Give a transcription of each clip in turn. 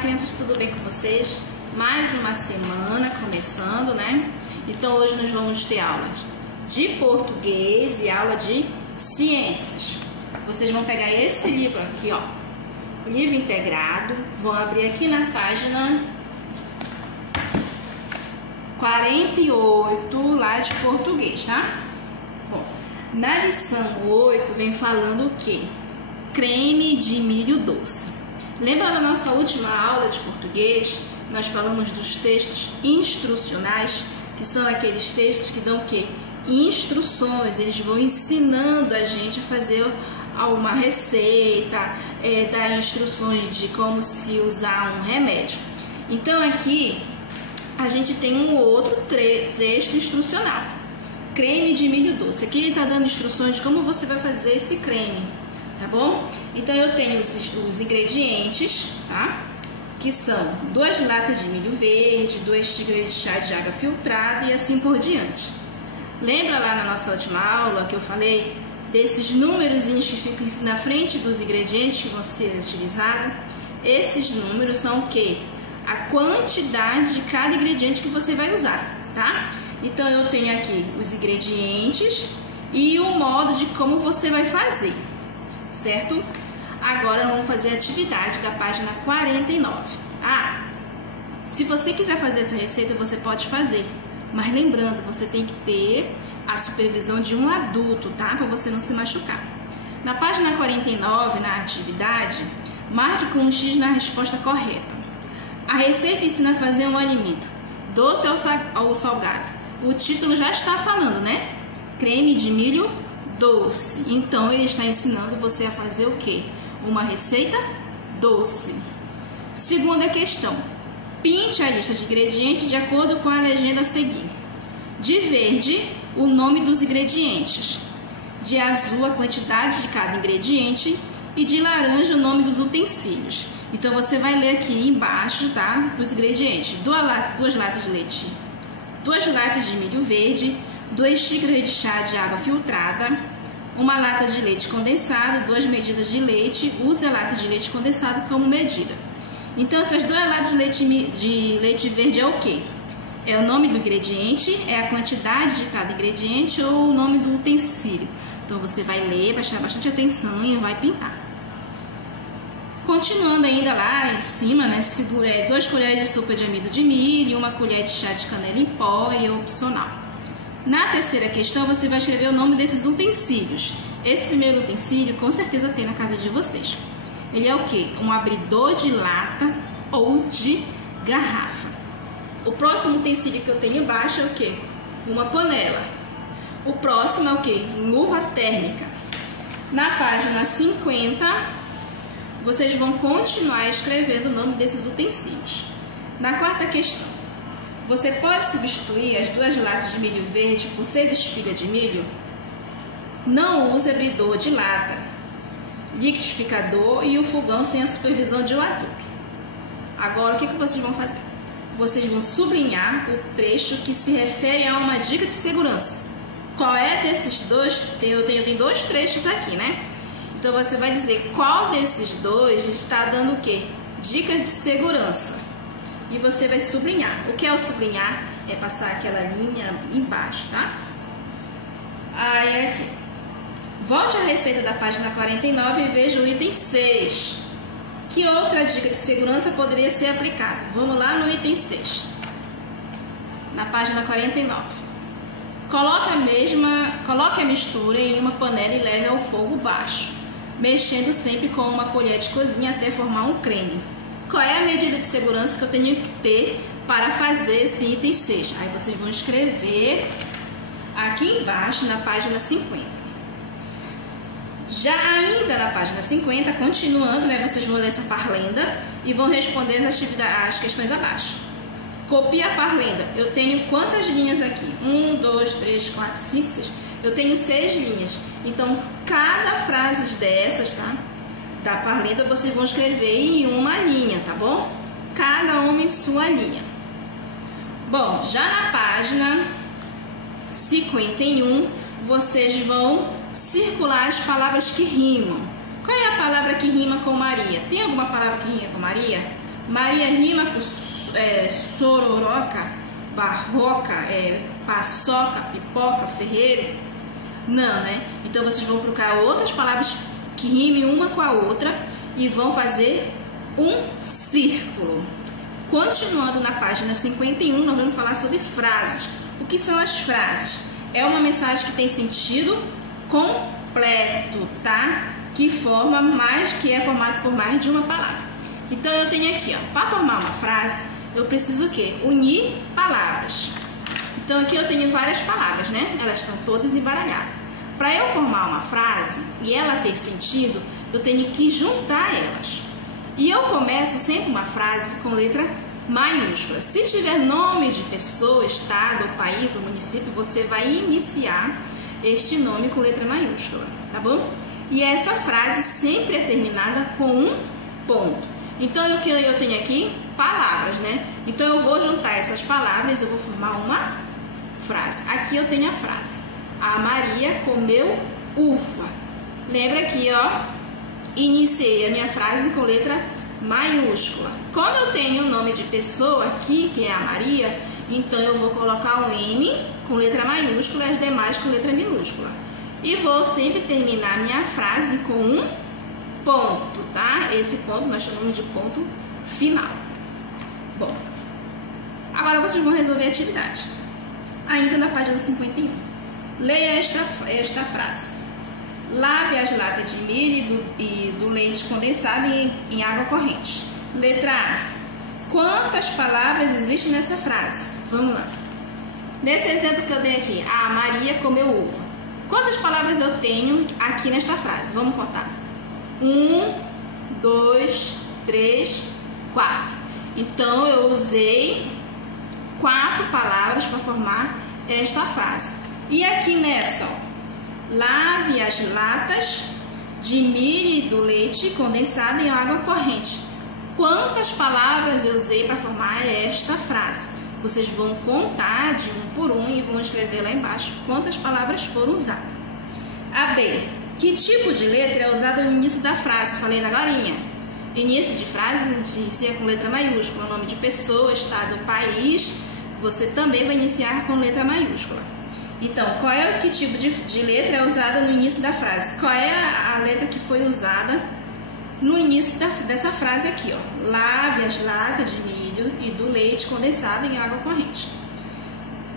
crianças, tudo bem com vocês? Mais uma semana começando, né? Então hoje nós vamos ter aulas de português e aula de ciências. Vocês vão pegar esse livro aqui, ó, o livro integrado, vão abrir aqui na página 48 lá de português, tá? Bom, na lição 8 vem falando o quê? Creme de milho doce. Lembra da nossa última aula de português? Nós falamos dos textos instrucionais, que são aqueles textos que dão o quê? Instruções, eles vão ensinando a gente a fazer uma receita, dar instruções de como se usar um remédio. Então aqui a gente tem um outro texto instrucional, creme de milho doce. Aqui ele está dando instruções de como você vai fazer esse creme, tá bom? Então eu tenho os ingredientes, tá? Que são 2 latas de milho verde, 2 xícaras de chá de água filtrada e assim por diante. Lembra lá na nossa última aula que eu falei desses númerozinhos que ficam na frente dos ingredientes que vão ser utilizados? Esses números são o quê? A quantidade de cada ingrediente que você vai usar, tá? Então eu tenho aqui os ingredientes e o modo de como você vai fazer, certo? Agora vamos fazer a atividade da página 49. Se você quiser fazer essa receita, você pode fazer, mas lembrando, você tem que ter a supervisão de um adulto, tá? Para você não se machucar. Na página 49, na atividade, marque com um X na resposta correta. A receita ensina a fazer um alimento doce ou salgado. O título já está falando, né? Creme de milho doce. Então ele está ensinando você a fazer o quê? Uma receita doce. Segunda questão. Pinte a lista de ingredientes de acordo com a legenda a seguir. De verde, o nome dos ingredientes. De azul, a quantidade de cada ingrediente. E de laranja, o nome dos utensílios. Então você vai ler aqui embaixo, tá? Os ingredientes: 2 latas de leite, 2 latas de milho verde, 2 xícaras de chá de água filtrada, 1 lata de leite condensado, 2 medidas de leite. Use a lata de leite condensado como medida. Então essas 2 latas de leite verde é o que? É o nome do ingrediente, é a quantidade de cada ingrediente ou o nome do utensílio. Então você vai ler, prestar bastante atenção e vai pintar. Continuando ainda lá em cima, né, 2 colheres de sopa de amido de milho, 1 colher de chá de canela em pó e é opcional. Na terceira questão, você vai escrever o nome desses utensílios. Esse primeiro utensílio, com certeza, tem na casa de vocês. Ele é o quê? Um abridor de lata ou de garrafa. O próximo utensílio que eu tenho embaixo é o quê? Uma panela. O próximo é o quê? Luva térmica. Na página 50, vocês vão continuar escrevendo o nome desses utensílios. Na quarta questão, você pode substituir as 2 latas de milho verde por 6 espigas de milho? Não use abridor de lata, liquidificador e o fogão sem a supervisão de um adulto. Agora, o que vocês vão fazer? Vocês vão sublinhar o trecho que se refere a uma dica de segurança. Qual é desses dois? Eu tenho 2 trechos aqui, né? Então você vai dizer qual desses 2 está dando o quê? Dicas de segurança. E você vai sublinhar. O que é o sublinhar? É passar aquela linha embaixo, tá? Aí aqui. Volte à receita da página 49 e veja o item 6. Que outra dica de segurança poderia ser aplicada? Vamos lá no item 6. Na página 49. Coloque a mistura em uma panela e leve ao fogo baixo, mexendo sempre com uma colher de cozinha até formar um creme. Qual é a medida de segurança que eu tenho que ter para fazer esse item 6? Aí vocês vão escrever aqui embaixo na página 50. Já ainda na página 50, continuando, né, vocês vão ler essa parlenda e vão responder as questões abaixo. Copie a parlenda. Eu tenho quantas linhas aqui? 1, 2, 3, 4, 5, 6. Eu tenho 6 linhas. Então, cada frase dessas, tá? Da parlenda, vocês vão escrever em uma linha, tá bom? Cada uma em sua linha. Bom, já na página 51, vocês vão circular as palavras que rimam. Qual é a palavra que rima com Maria? Tem alguma palavra que rima com Maria? Maria rima com sororoca, barroca, paçoca, pipoca, ferreiro? Não, né? Então vocês vão procurar outras palavras que rimem uma com a outra e vão fazer um círculo. Continuando na página 51, nós vamos falar sobre frases. O que são as frases? É uma mensagem que tem sentido completo, tá? Que é formado por mais de uma palavra. Então eu tenho aqui, ó, para formar uma frase, eu preciso o quê? Unir palavras. Então aqui eu tenho várias palavras, né? Elas estão todas embaralhadas. Para eu formar uma frase e ela ter sentido, eu tenho que juntar elas. E eu começo sempre uma frase com letra maiúscula. Se tiver nome de pessoa, estado, país ou município, você vai iniciar este nome com letra maiúscula, tá bom? E essa frase sempre é terminada com um ponto. Então, o que eu tenho aqui? Palavras, né? Então, eu vou juntar essas palavras e eu vou formar uma frase. Aqui eu tenho a frase. A Maria comeu uva. Lembra aqui, ó? Iniciei a minha frase com letra maiúscula. Como eu tenho o nome de pessoa aqui, que é a Maria, então eu vou colocar um M com letra maiúscula e as demais com letra minúscula. E vou sempre terminar minha frase com um ponto, tá? Esse ponto nós chamamos de ponto final. Bom, agora vocês vão resolver a atividade. Ainda na página 51. Leia esta frase. Lave as latas de milho e do leite condensado em água corrente. Letra A. Quantas palavras existem nessa frase? Vamos lá. Nesse exemplo que eu dei aqui, a Maria comeu uva. Quantas palavras eu tenho aqui nesta frase? Vamos contar. 1, 2, 3, 4. Então, eu usei 4 palavras para formar esta frase. E aqui nessa, ó. Lave as latas de milho e do leite condensado em água corrente. Quantas palavras eu usei para formar esta frase? Vocês vão contar de um por um e vão escrever lá embaixo quantas palavras foram usadas. A B. Que tipo de letra é usada no início da frase? Falei agorinha. Início de frase inicia com letra maiúscula. Nome de pessoa, estado, país. Você também vai iniciar com letra maiúscula. Então, que tipo de letra é usada no início da frase? Qual é a letra que foi usada no início dessa frase aqui, ó? Lave as latas de milho e do leite condensado em água corrente.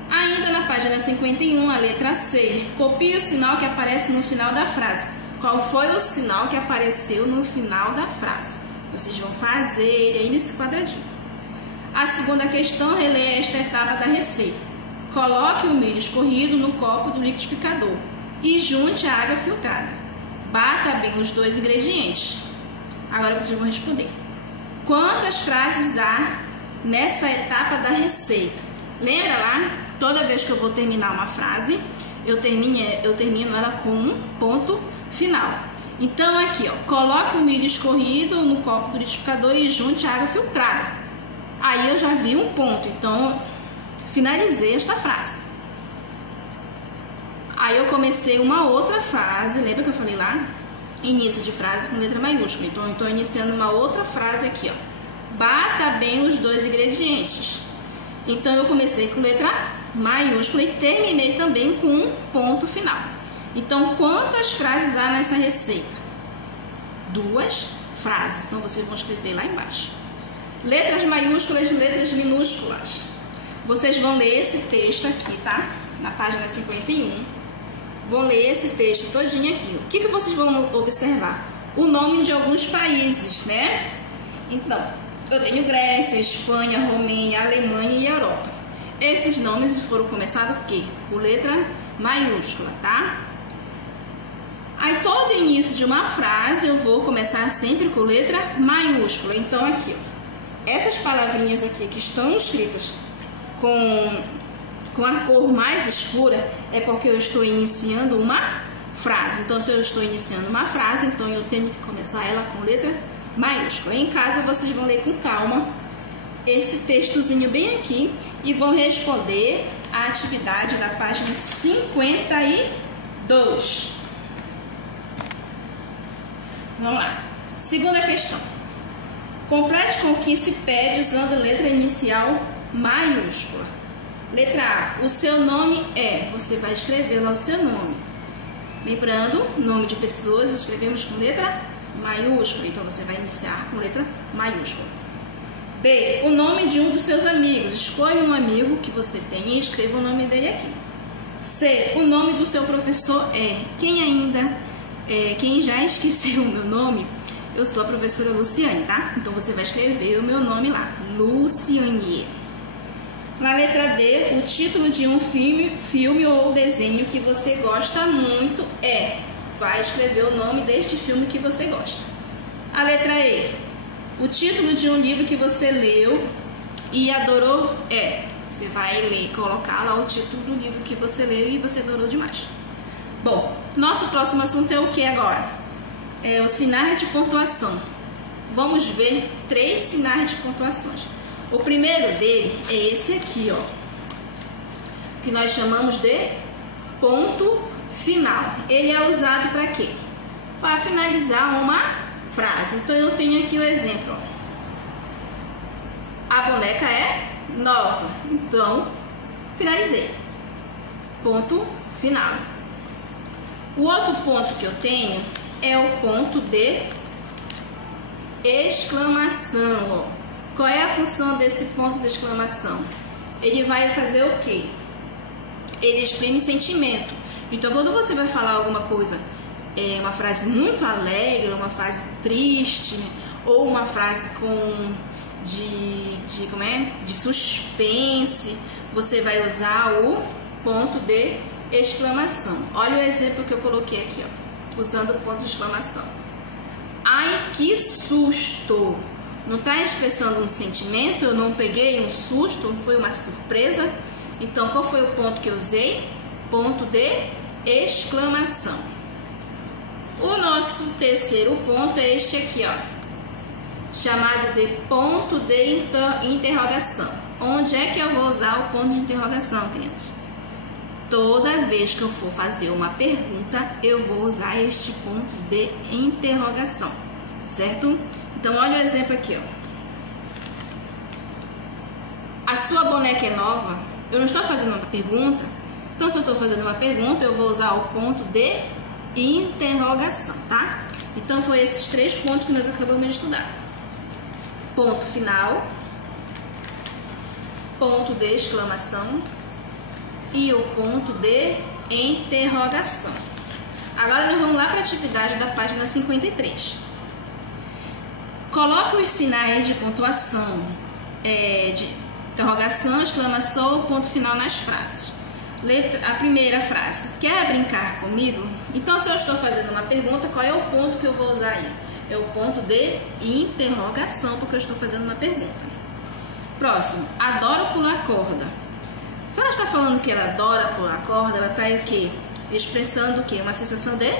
Ainda na página 51, a letra C. Copie o sinal que aparece no final da frase. Qual foi o sinal que apareceu no final da frase? Vocês vão fazer ele aí nesse quadradinho. A segunda questão, releia esta etapa da receita. Coloque o milho escorrido no copo do liquidificador e junte a água filtrada. Bata bem os 2 ingredientes. Agora vocês vão responder. Quantas frases há nessa etapa da receita? Lembra lá? Toda vez que eu vou terminar uma frase, eu termino ela com um ponto final. Então aqui, ó, coloque o milho escorrido no copo do liquidificador e junte a água filtrada. Aí eu já vi um ponto, então finalizei esta frase. Aí eu comecei uma outra frase, lembra que eu falei lá? Início de frase com letra maiúscula. Então eu estou iniciando uma outra frase aqui, ó. Bata bem os 2 ingredientes. Então eu comecei com letra maiúscula e terminei também com um ponto final. Então quantas frases há nessa receita? 2 frases. Então vocês vão escrever lá embaixo. Letras maiúsculas e letras minúsculas. Vocês vão ler esse texto aqui, tá? Na página 51. Vão ler esse texto todinho aqui. O que vocês vão observar? O nome de alguns países, né? Então, eu tenho Grécia, Espanha, Romênia, Alemanha e Europa. Esses nomes foram começados o quê? Com letra maiúscula, tá? Aí, todo início de uma frase, eu vou começar sempre com letra maiúscula. Então, aqui, ó. Essas palavrinhas aqui que estão escritas com a cor mais escura é porque eu estou iniciando uma frase. Então, se eu estou iniciando uma frase, então eu tenho que começar ela com letra maiúscula. Em casa, vocês vão ler com calma esse textozinho bem aqui e vão responder a atividade da página 52. Vamos lá. Segunda questão. Complete com o que se pede usando letra inicial maiúscula. Letra A, o seu nome é. Você vai escrever lá o seu nome. Lembrando, nome de pessoas escrevemos com letra maiúscula. Então, você vai iniciar com letra maiúscula. B, o nome de um dos seus amigos. Escolha um amigo que você tem e escreva o nome dele aqui. C, o nome do seu professor é. Quem já esqueceu o meu nome, eu sou a professora Luciane, tá? Então, você vai escrever o meu nome lá, Luciane. Na letra D, o título de um filme ou desenho que você gosta muito é. Vai escrever o nome deste filme que você gosta. A letra E, o título de um livro que você leu e adorou é. Você vai ler, colocar lá o título do livro que você leu e você adorou demais. Bom, nosso próximo assunto é o que agora? É os sinais de pontuação. Vamos ver 3 sinais de pontuações. O primeiro dele é esse aqui, ó, que nós chamamos de ponto final. Ele é usado para quê? Para finalizar uma frase. Então, eu tenho aqui o exemplo, ó. A boneca é nova. Então, finalizei. Ponto final. O outro ponto que eu tenho é o ponto de exclamação, ó. Qual é a função desse ponto de exclamação? Ele vai fazer o quê? Ele exprime sentimento. Então, quando você vai falar alguma coisa, uma frase muito alegre, uma frase triste, ou uma frase de suspense, você vai usar o ponto de exclamação. Olha o exemplo que eu coloquei aqui, ó, usando o ponto de exclamação. Ai, que susto! Não está expressando um sentimento, eu não peguei um susto, foi uma surpresa. Então, qual foi o ponto que eu usei? Ponto de exclamação. O nosso terceiro ponto é este aqui, ó, chamado de ponto de interrogação. Onde é que eu vou usar o ponto de interrogação, crianças? Toda vez que eu for fazer uma pergunta, eu vou usar este ponto de interrogação, certo? Então, olha o exemplo aqui, ó. A sua boneca é nova? Eu não estou fazendo uma pergunta. Então, se eu estou fazendo uma pergunta, eu vou usar o ponto de interrogação, tá? Então, foi esses 3 pontos que nós acabamos de estudar. Ponto final, ponto de exclamação e o ponto de interrogação. Agora, nós vamos lá para a atividade da página 53. Coloque os sinais de pontuação, de interrogação, exclamação ou ponto final nas frases. A primeira frase, quer brincar comigo? Então, se eu estou fazendo uma pergunta, qual é o ponto que eu vou usar aí? É o ponto de interrogação, porque eu estou fazendo uma pergunta. Próximo, adoro pular corda. Se ela está falando que ela adora pular corda, ela está o quê? Expressando o quê? Uma sensação de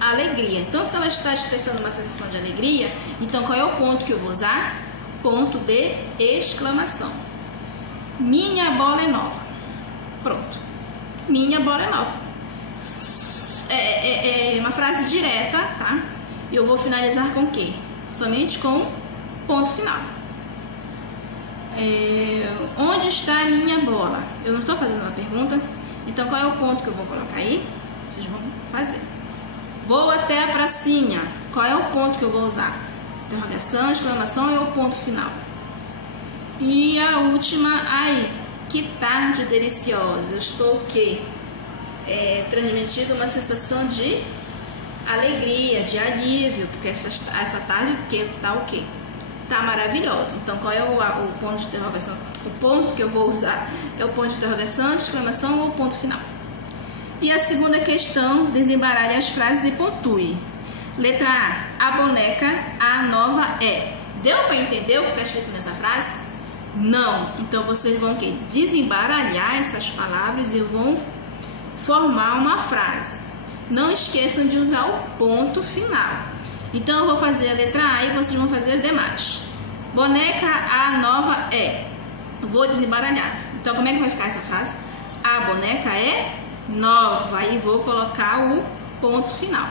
alegria. Então, se ela está expressando uma sensação de alegria, então qual é o ponto que eu vou usar? Ponto de exclamação. Minha bola é nova. Pronto. Minha bola é nova. É uma frase direta, tá? E eu vou finalizar com o quê? Somente com ponto final. Onde está a minha bola? Eu não estou fazendo uma pergunta. Então, qual é o ponto que eu vou colocar aí? Vocês vão fazer. Vou até a pracinha. Qual é o ponto que eu vou usar? Interrogação, exclamação e o ponto final. E a última, ai, que tarde deliciosa. Eu estou o quê? Transmitindo uma sensação de alegria, de alívio, porque essa tarde que tá o quê? Tá maravilhosa. Então, qual é o ponto de interrogação? O ponto que eu vou usar é o ponto de interrogação, de exclamação ou o ponto final. E a segunda questão, desembaralhe as frases e pontue. Letra A, a boneca, a nova é. Deu para entender o que está escrito nessa frase? Não. Então, vocês vão o quê? Desembaralhar essas palavras e vão formar uma frase. Não esqueçam de usar o ponto final. Então, eu vou fazer a letra A e vocês vão fazer as demais. Boneca, a nova é. Vou desembaralhar. Então, como é que vai ficar essa frase? A boneca é nova. E vou colocar o ponto final.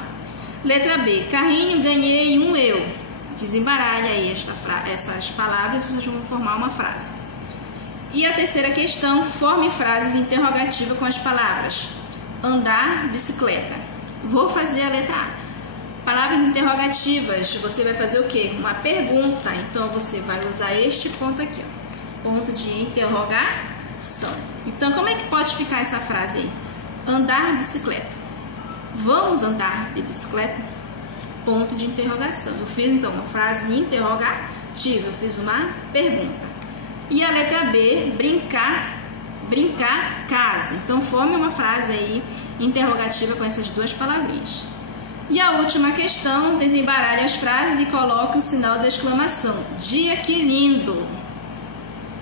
Letra B. Carrinho, ganhei um eu. desembaralhe aí essas palavras e vão formar uma frase. E a terceira questão, forme frases interrogativas com as palavras andar, bicicleta. Vou fazer a letra A. Palavras interrogativas, você vai fazer o quê? Uma pergunta. Então, você vai usar este ponto aqui, ó, ponto de interrogação. Então, como é que pode ficar essa frase aí? Andar, bicicleta. Vamos andar de bicicleta? Ponto de interrogação. Eu fiz, então, uma frase interrogativa. Eu fiz uma pergunta. E a letra B, brincar, casa. Então, forme uma frase aí interrogativa com essas duas palavrinhas. E a última questão, desembaralhe as frases e coloque o sinal da exclamação. Dia que lindo!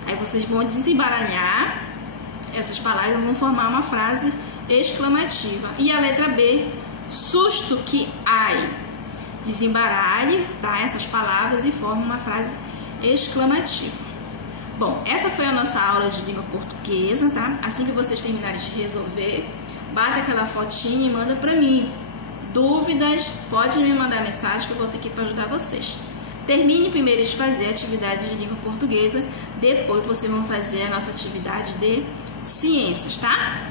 Aí vocês vão desembaralhar essas palavras e vão formar uma frase exclamativa. E a letra B, susto que ai. Desembaralhe, tá, essas palavras e forme uma frase exclamativa. Bom, essa foi a nossa aula de língua portuguesa, tá? Assim que vocês terminarem de resolver, bata aquela fotinha e manda pra mim. Dúvidas, pode me mandar mensagem que eu vou ter aqui para ajudar vocês. Termine primeiro de fazer a atividade de língua portuguesa, depois vocês vão fazer a nossa atividade de ciências, tá?